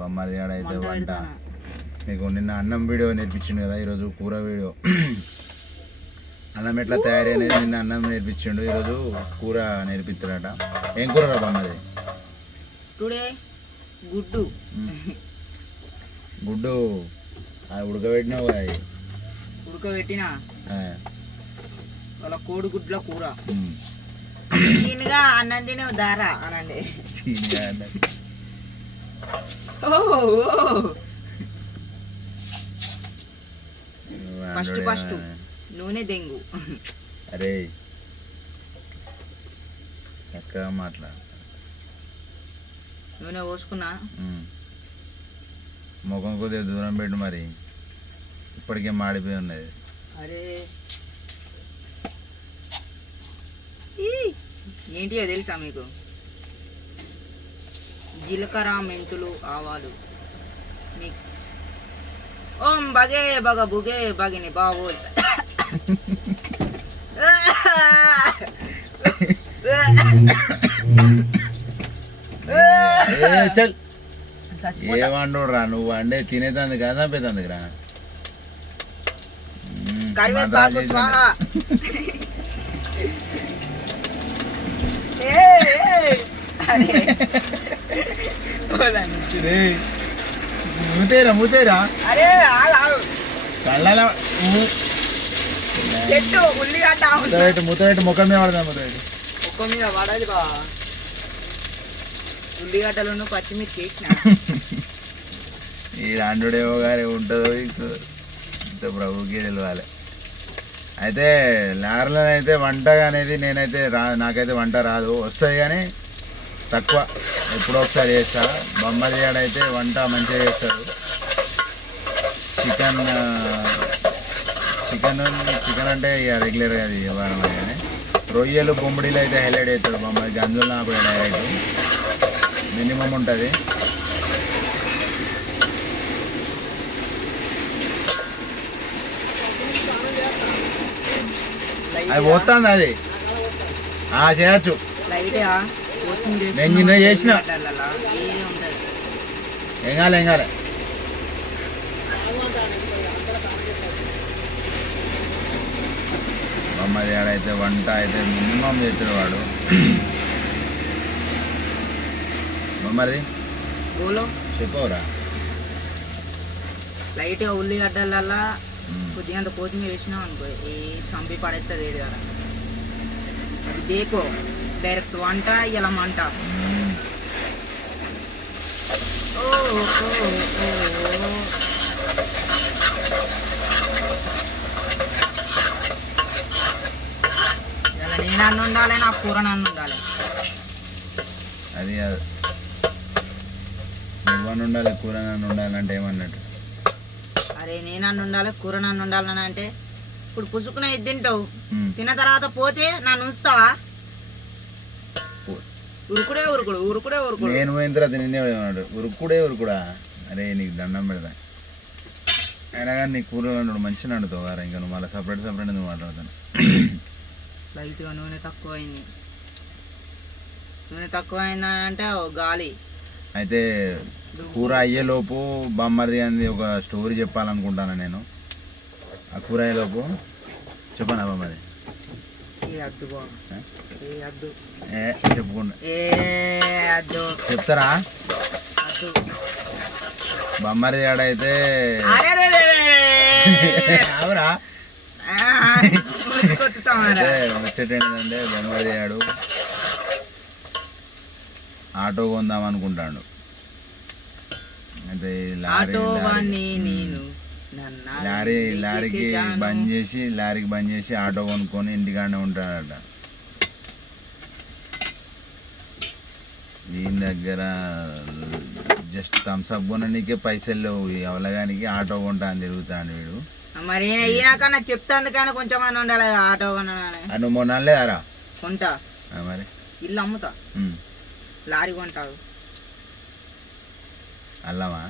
బొమ్మది అయితే వంట మీకు నిన్న అన్నం వీడియో నేర్పించిండు కదా, ఈరోజు కూర వీడియో. అన్నం ఎట్లా తయారీ అనేది నిన్న అన్నం నేర్పించిండు, ఈరోజు కూర నేర్పిస్తాడట. ఏం కూర రా బొమ్మది? టుడే గుడ్డు గుడ్డు అది ఉడకబెట్టినావు కదా? ఉడకబెట్టినా వాళ్ళ కోడిగుడ్ల కూర. చీనిగా అన్నం తినేవు దారా అనండి. ఫస్ట్ నూనె దెంగు. అరే చక్కగా మాట్లాడు. నూనె పోసుకున్నా, ముఖం కొద్దిగా దూరం పెట్టు, మరి ఇప్పటికే మాడిపోయి ఉన్నది. అరే ఏంటియో తెలుసా మీకు? జీలకర్ర, మెంతులు, ఆవాలు మిక్స్. ఓం బగే బగ బుగే బగిని బాబోల్. చల్ ఏమండు రా, నువ్వు వండే తినేదాన్ని కదా పెద్దందుకు రా. కరివేపాకు స్వాహ. మూతేరా అరే కళ్ళ చెట్టు ఉల్లిగడ్డ మూతపెట్టి ముఖం మీద పడదా? మూతపెట్టి ముఖం మీద పడదు బా. ఉల్లిగడ్డలను పచ్చిమిర్చి చేసిన. ఈ రాండుడేమో గారి ఉంటుందో ఇంత ప్రభుకి తెలియాలి. అయితే లారీలో అయితే వంట అనేది నేనైతే నాకైతే వంట రాదు, వస్తుంది కానీ తక్కువ, ఎప్పుడో ఒకసారి చేస్తా. బొమ్మది అయితే వంట మంచిగా చేస్తారు. చికెన్ అంటే ఇక రెగ్యులర్గా అది వారం. కానీ రొయ్యలు, బొమ్మడీలు అయితే హైలైట్ అవుతాడు బొమ్మది. గంజులు నాకు హైలైట్ మినిమం ఉంటుంది. అది పోతుంది, అది చేయచ్చు. నేను నిన్న చేసిన. ఏం కాలే బొమ్మది ఆడైతే వంట అయితే మినిమం చేస్తాడు వాడు. బొమ్మది చెప్పవరా? లైట్గా ఉల్లిగడ్డలల్లా కొద్దిగా అంత కొత్తిమీర వేసినాం అనుకో, ఈ సంపి పడేస్తుంది ఏది కదా. అది దేకో డైరెక్ట్ వంట ఇలా మంట. ఇలా నేను అన్ను ఉండాలి, నా కూర నన్ను ఉండాలి. అది నువ్వని ఉండాలి, కూర నన్ను ఉండాలంటే ఏమన్నట్టు? అరే నేను అన్ను ఉండాలి, కూర నన్ను ఉండాలని అంటే ఇప్పుడు పుసుకునే ఇది తింటావు, తిన్న తర్వాత పోతే నన్ను ఉంచుతావా? ఉరుకుడే ఉరుకుడు. నేను పోయిన తర్వాత నిన్నే ఉన్నాడు ఉరుకుడా. అరే నీకు దండం పెడతా. అయినా కానీ నీ కూరలో అన్నాడు మంచిగా వండుతావు కదా, ఇంకా నువ్వు మళ్ళీ సపరేట్ నువ్వు మాట్లాడతాను. లైట్గా నూనె తక్కువైందా అంటే గాలి. అయితే కూర అయ్యేలోపు బొమ్మది అని ఒక స్టోరీ చెప్పాలనుకుంటాను నేను. ఆ కూర అయ్యేలోపు చెప్పనా బొమ్మది? చెప్పుకుంటా చెప్తారా? బొమ్మది ఆడైతే అవురా ముచ్చటేంటంటే బొమ్మది ఆడు ఆటో కొందాం అనుకుంటాడు. అయితే లారీకి బంద్ చేసి ఆటో కొనుక్కొని ఇంటికాడనే ఉంటాడట. దీని దగ్గర జస్ట్ థమ్స్అప్ కొనడానికే పైసలు లేవు, అవలగానికి ఆటో కొంటా అని తిరుగుతాడు వీడు. మరి ఈయనకన్నా చెప్తాను కానీ కొంచెం అని ఉండాలి ఆటో కొనాలని. నువ్వు మొన్న లేదారా? కొంటా మరి ఇల్లు అమ్ముతా, లారీ కొంటావు. అల్లమా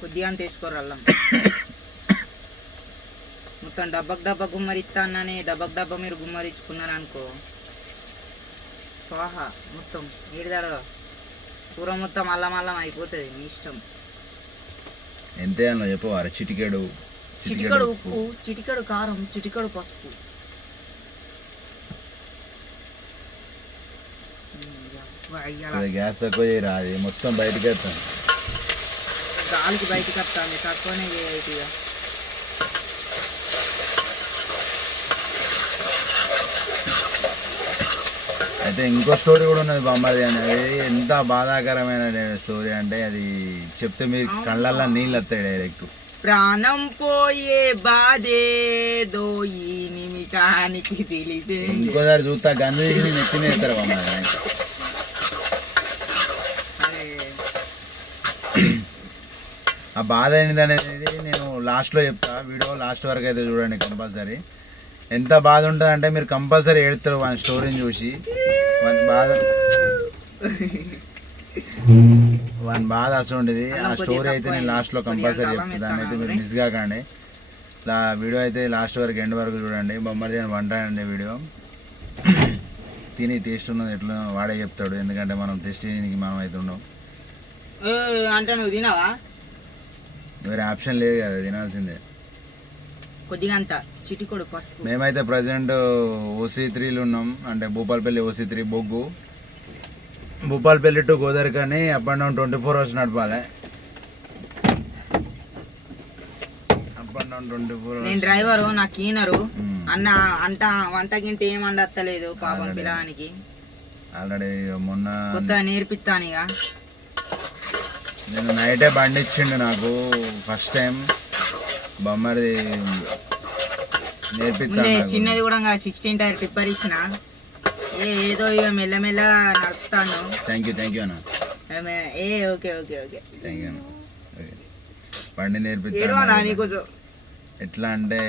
కొద్దిగా తీసుకోరు అల్లం. మొత్తం డబ్బకు గుమ్మరిస్తా అన్నాని డబ్బకు మీరు గుమ్మరించుకున్నారు అనుకో, స్వాహ మొత్తం ఏడుదాడు కూర మొత్తం అల్లం అల్లం అయిపోతుంది మీ ఇష్టం. ఎంత అన్న చెప్పవారు? చిటికెడు చిటికడు ఉప్పు, చిటికడు కారం, చిటికడు పసుపు. గ్యాస్ తక్కువ చేయరా, అది మొత్తం బయటకి వస్తాను. గాలికి బయటకు వస్తాను, తక్కువనే చేయైతే ఇక. అయితే ఇంకో స్టోరీ కూడా ఉన్నది బొమ్మది అనేది. ఎంత బాధాకరమైన స్టోరీ అంటే అది చెప్తే మీరు కళ్ళల్లో నీళ్ళు వస్తాయి డైరెక్ట్. ప్రాణం పోయే బాధేదో ఈ నిమిషానికి తెలిసే. ఇంకోసారి చూస్తా గంజు తీసి నెత్తినే వేస్తారు బొమ్మ. ఆ బాధ ఏంటి అనేది నేను లాస్ట్లో చెప్తా. వీడియో లాస్ట్ వరకు అయితే చూడండి కంపల్సరీ. ఎంత బాధ ఉంటుంది అంటే మీరు కంపల్సరీ ఏడుస్తారు వాని స్టోరీని చూసి. వాని బాధ అసలు ఉండేది. ఆ స్టోరీ అయితే నేను లాస్ట్లో కంపల్సరీ చెప్తాను, దాన్ని అయితే మీరు మిస్ కాకండి. వీడియో అయితే లాస్ట్ వరకు ఎండ్ వరకు చూడండి. బొమ్మది అని వంట అండి వీడియో. తిని టేస్ట్ ఉన్నది ఎట్లా వాడే చెప్తాడు, ఎందుకంటే మనం టేస్ట్ చేయడానికి మనం అయితే ఉన్నాం. అంటే నువ్వు తినావా? వేరే ఆప్షన్ లేదు కదా, తినాల్సిందే. కొద్దిగా అంత చిటికొడు పసుపు. మేమైతే ప్రజెంట్ OC3లో ఉన్నాం, అంటే భూపాలపల్లి OC3 బొగ్గు. Bhupalpally to Godavarikhani up and down 24 hours నడపాలి. Up and down 24 hours. నేను డ్రైవరు, నా క్లీనరు అన్న వంటకింటి ఏం వండత్తలేదు పాపం పిల్లగానికి. ఆల్రెడీ మొన్న కొత్తగా నేర్పిస్తాను ఇక. నేను నైటే బండి ఇచ్చిండు నాకు ఫస్ట్ టైం. బొమ్మది నేర్పిస్తాను. చిన్నది కూడా 16 టైర్ టిప్పర్ ఇచ్చిన. ఏదో ఇక మెల్లమెల్ల నడుపుతాను. థ్యాంక్ యూ అన్న. Okay okay okay thank you అన్న. బండి నేర్పిస్తాను. ఎట్లా అంటే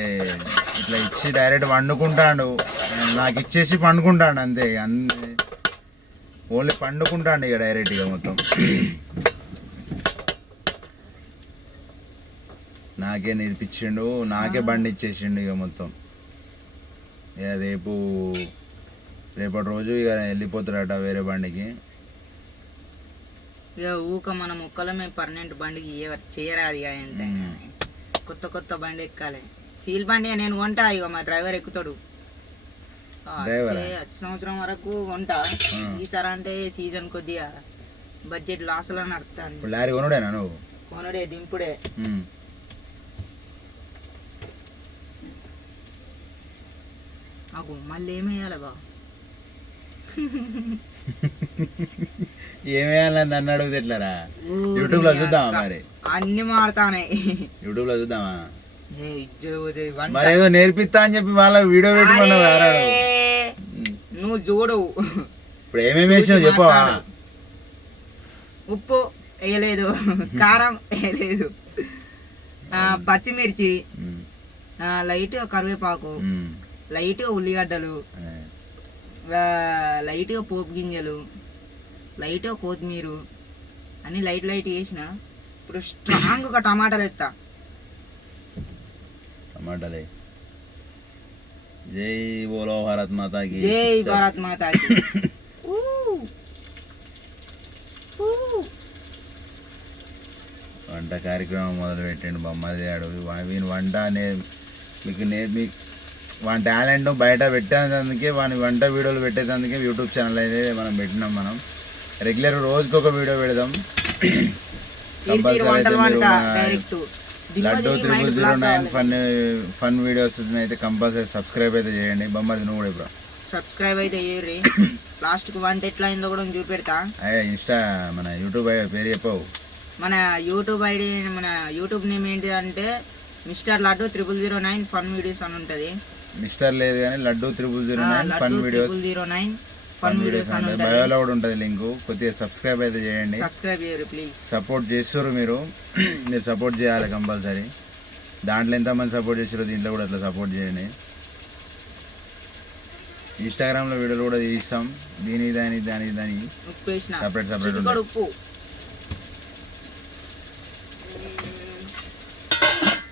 ఇట్లా ఇచ్చి డైరెక్ట్ వండుకుంటాడు, నాకు ఇచ్చేసి పండుకుంటాడు అంతే. ఓన్లీ పండుకుంటాడు ఇక డైరెక్ట్గా మొత్తం. నాకే నేర్పించిండు, నాకే బండి ఇచ్చేసిండు ఇక మొత్తం. ఇక రేపటి రోజు ఇక వెళ్ళిపోతాడట వేరే బండికి. ఇక ఊక మన ముక్కలమే పర్మనెంట్ బండికి చేయరాదు ఇక. ఎంతైనా కొత్త బండి ఎక్కాలి. సీల్ బండి నేను కొంటా, ఇక మా డ్రైవర్ ఎక్కుతాడు. వచ్చే సంవత్సరం వరకు కొంటా. ఈసారి అంటే సీజన్ కొద్దిగా బడ్జెట్ లాస్లో నడుస్తాను. లారీ కొనుడేనా నువ్వు? కొనుడే దింపుడే. మళ్ళీ ఏమేయాలి బా? ఏమేయాలని నన్ను అడుగుతుంది ఎట్లారా? యూట్యూబ్ లో చూద్దామా మరి? అన్ని మారుతానే యూట్యూబ్ లో చూద్దామా? మరి ఏదో నేర్పిస్తా అని చెప్పి వాళ్ళ వీడియో పెట్టుకున్నావు. నువ్వు చూడు ఇప్పుడు ఏమేమి వేసినావు చెప్పవా? ఉప్పు వేయలేదు, కారం వేయలేదు, పచ్చిమిర్చి, లైట్ కరివేపాకు, లైట్గా ఉల్లిగడ్డలు, లైట్గా పోపు గింజలు, లైట్గా కొత్తిమీర అన్ని లైట్ వేసిన. ఇప్పుడు స్ట్రాంగ్ ఒక టమాటాలు ఎత్తా. టమాటాలే. జై బోలో భారత్ మాతాకి. జై భారత్ మాతాకి. వంట కార్యక్రమం మొదలు పెట్టండి బొమ్మది ఆడు. వీని వంట మీకు వాని టాలెంట్ బయట పెట్టేందుకే వాని వంట వీడియోలు పెట్టేందుకే యూట్యూబ్ ఛానల్ అయితే మనం పెట్టినాం. మనం రెగ్యులర్ రోజుకి ఒక వీడియో పెడదాం. లడ్డు 0009 ఫన్ వీడియోస్ అయితే కంపల్సరీ సబ్స్క్రైబ్ అయితే చేయండి. బొమ్మది నువ్వు కూడా ఇప్పుడు సబ్స్క్రైబ్ అయితే చేయరు. లాస్ట్కి వంట ఎట్లా అయిందో కూడా చూపెడతా. ఇన్స్టా మన యూట్యూబ్ పేరు చెప్పవు. మన యూట్యూబ్ ఐడి, మన యూట్యూబ్ నేమ్ ఏంటి అంటే మిస్టర్ లడ్డు 0009 ఫన్ వీడియోస్ అని ఉంటుంది. మిస్టర్ లేదు కానీ laddu 0009 fun videos 0009 fun videos అని ఉంటుంది. బయోలో కూడా ఉంటుంది లింక్. కొద్దిగా సబ్స్క్రైబ్ అయితే చేయండి. సబ్స్క్రైబ్ చేయరు ప్లీజ్. సపోర్ట్ చేస్తారు మీరు సపోర్ట్ చేయాలి కంపల్సరీ. దాంట్లో ఎంతమంది సపోర్ట్ చేస్తారో దీంట్లో కూడా అట్లా సపోర్ట్ చేయండి. ఇన్స్టాగ్రామ్లో వీడియోలు కూడా తీస్తాం. దానికి సపరేట్ ఉప్పు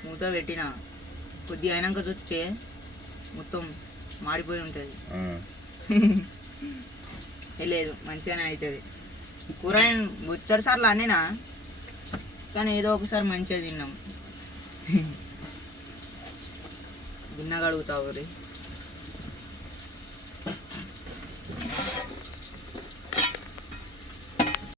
మూత పెట్టిన కొద్దిగా అయినాక చూస్తే మొత్తం మాడిపోయి ఉంటుంది. లేదు మంచిగానే అవుతుంది కూర బుచ్చడి సార్లు అన్నీనా కానీ ఏదో ఒకసారి మంచిగా తిన్నాం గిన్నె కడుగుతావు రీ